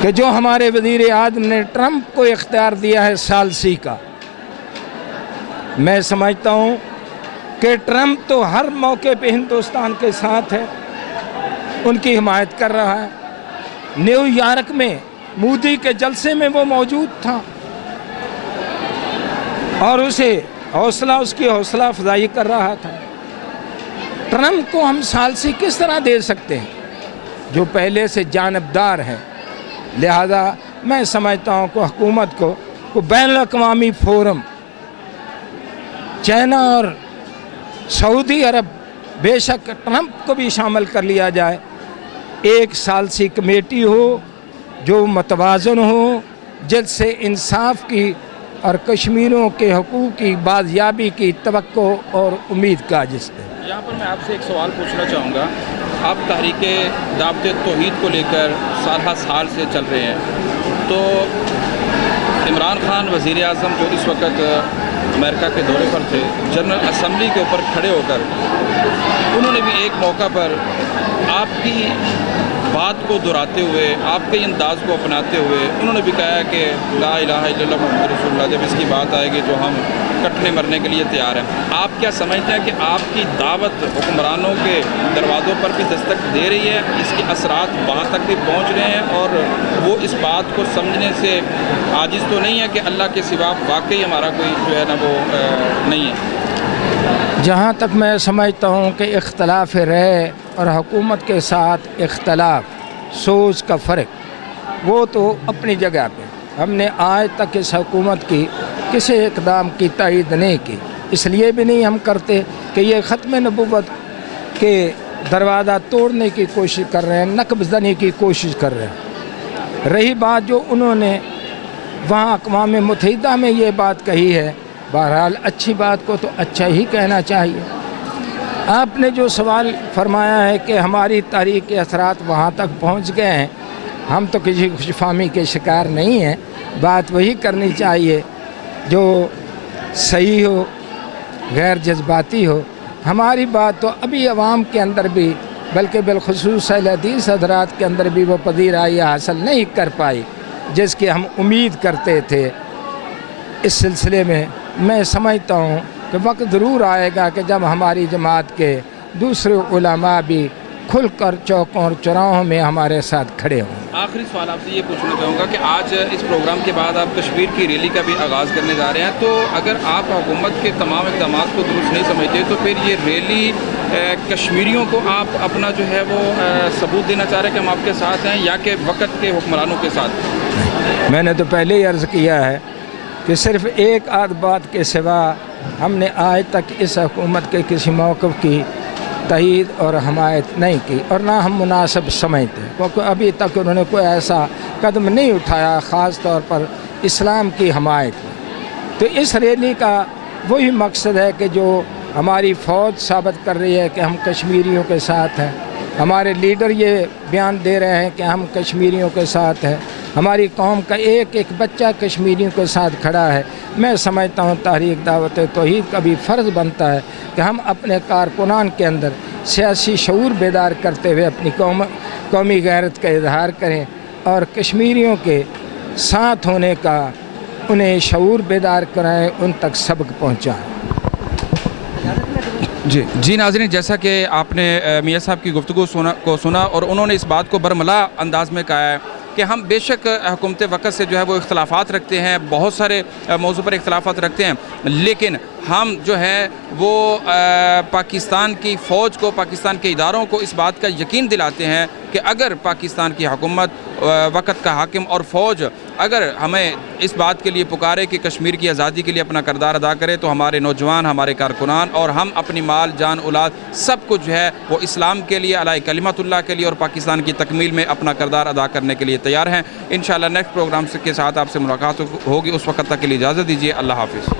کہ جو ہمارے وزیر اعظم نے ٹرمپ کو اختیار دیا ہے ثالثی کا، میں سمجھتا ہوں کہ ٹرمپ تو ہر موقع پہ ہندوستان کے ساتھ ہے، ان کی حمایت کر رہا ہے۔ نیو یارک میں مودی کے جلسے میں وہ موجود تھا اور اس کی حوصلہ افزائی کر رہا تھا۔ ٹرمپ کو ہم ثالثی کس طرح دے سکتے ہیں جو پہلے سے جانبدار ہے؟ لہذا میں سمجھتا ہوں کہ حکومت کو بین الاقوامی فورم، چائنا اور سعودی عرب، بے شک ٹرمپ کو بھی شامل کر لیا جائے، ایک ثالثی کمیٹی ہو جو متوازن ہو، جس سے انصاف کی اور کشمیریوں کے حقوق کی بازیابی کی توقع اور امید کا جس ہے۔ یہاں پر میں آپ سے ایک سوال پوچھنا چاہوں گا، آپ تحریک دعوت توحید کو لے کر سالہ سال سے چل رہے ہیں، تو عمران خان وزیر اعظم جو اس وقت امریکہ کے دورے پر تھے، جنرل اسمبلی کے اوپر کھڑے ہو کر انہوں نے بھی ایک موقع پر آپ کی بات کو دہراتے ہوئے، آپ کے انداز کو اپناتے ہوئے انہوں نے بھی کہا کہ لا الہ الا اللہ محمد رسول اللہ، جب اس کی بات آئے گی تو ہم کٹنے مرنے کے لیے تیار ہیں۔ آپ کیا سمجھتے ہیں کہ آپ کی دعوت حکمرانوں کے دروازوں پر بھی دستک دے رہی ہے، اس کے اثرات وہاں تک بھی پہنچ رہے ہیں اور وہ اس بات کو سمجھنے سے عاجز تو نہیں ہے کہ اللہ کے سوا واقعی ہمارا کوئی جو ہے نا وہ نہیں ہے؟ جہاں تک میں سمجھتا ہوں کہ اختلاف رائے اور حکومت کے ساتھ اختلاف سوچ کا فرق وہ تو اپنی جگہ پہ، ہم نے آج تک اس حکومت کی کسی اقدام کی تائید نہیں کی، اس لیے بھی نہیں ہم کرتے کہ یہ ختم نبوت کے دروازہ توڑنے کی کوشش کر رہے ہیں، نقب زنی کی کوشش کر رہے ہیں۔ رہی بات جو انہوں نے وہاں اقوام متحدہ میں یہ بات کہی ہے، بہرحال اچھی بات کو تو اچھا ہی کہنا چاہیے۔ آپ نے جو سوال فرمایا ہے کہ ہماری تحریک کے اثرات وہاں تک پہنچ گئے ہیں، ہم تو کسی خوش فہمی کے شکار نہیں ہیں، بات وہی کرنی چاہیے جو صحیح ہو، غیر جذباتی ہو۔ ہماری بات تو ابھی عوام کے اندر بھی، بلکہ بالخصوص اہل حدیث حضرات کے اندر بھی وہ پذیرائی حاصل نہیں کر پائی جس کی ہم امید کرتے تھے۔ اس سلسلے میں میں سمجھتا ہوں کہ وقت ضرور آئے گا کہ جب ہماری جماعت کے دوسرے علماء بھی کھل کر چوکوں اور چوراہوں میں ہمارے ساتھ کھڑے ہوں۔ آخری سوال آپ سے یہ پوچھنا چاہوں گا کہ آج اس پروگرام کے بعد آپ کشمیر کی ریلی کا بھی آغاز کرنے جا رہے ہیں، تو اگر آپ حکومت کے تمام اقدامات کو درست نہیں سمجھتے تو پھر یہ ریلی کشمیریوں کو آپ اپنا جو ہے وہ ثبوت دینا چاہ رہے ہیں کہ ہم آپ کے ساتھ ہیں، یا کہ وقت کے حکمرانوں کے ساتھ؟ میں نے تو پہلے ہی عرض کیا ہے کہ صرف ایک آدھ بات کے سوا ہم نے آج تک اس حکومت کے کسی موقف کی تائید اور حمایت نہیں کی، اور نہ ہم مناسب سمجھتے، کیونکہ ابھی تک انہوں نے کوئی ایسا قدم نہیں اٹھایا خاص طور پر اسلام کی حمایت میں۔ تو اس ریلی کا وہی مقصد ہے کہ جو ہماری فوج ثابت کر رہی ہے کہ ہم کشمیریوں کے ساتھ ہیں، ہمارے لیڈر یہ بیان دے رہے ہیں کہ ہم کشمیریوں کے ساتھ ہیں، ہماری قوم کا ایک ایک بچہ کشمیریوں کے ساتھ کھڑا ہے۔ میں سمجھتا ہوں تحریک دعوت توحید کا بھی فرض بنتا ہے کہ ہم اپنے کارکنان کے اندر سیاسی شعور بیدار کرتے ہوئے اپنی قومی غیرت کا اظہار کریں اور کشمیریوں کے ساتھ ہونے کا انہیں شعور بیدار کرائیں، ان تک سبق پہنچائیں۔ جی ناظرین، جیسا کہ آپ نے میاں صاحب کی گفتگو کو سنا اور انہوں نے اس بات کو برملا انداز میں کہا ہے کہ ہم بے شک حکومت وقت سے جو ہے وہ اختلافات رکھتے ہیں، بہت سارے موضوع پر اختلافات رکھتے ہیں، لیکن ہم جو ہے وہ پاکستان کی فوج کو، پاکستان کے اداروں کو اس بات کا یقین دلاتے ہیں کہ اگر پاکستان کی حکومت، وقت کا حاکم اور فوج اگر ہمیں اس بات کے لیے پکارے کہ کشمیر کی آزادی کے لیے اپنا کردار ادا کرے، تو ہمارے نوجوان، ہمارے کارکنان اور ہم اپنی مال جان اولاد سب کچھ جو ہے وہ اسلام کے لیے، علی کلمت اللہ کے لیے اور پاکستان کی تکمیل میں اپنا کردار ادا کرنے کے لیے تیار ہیں۔ انشاءاللہ نیکسٹ پروگرام کے ساتھ آپ سے ملاقات ہوگی، اس وقت تک کے لیے اجازت دیجیے، اللہ حافظ۔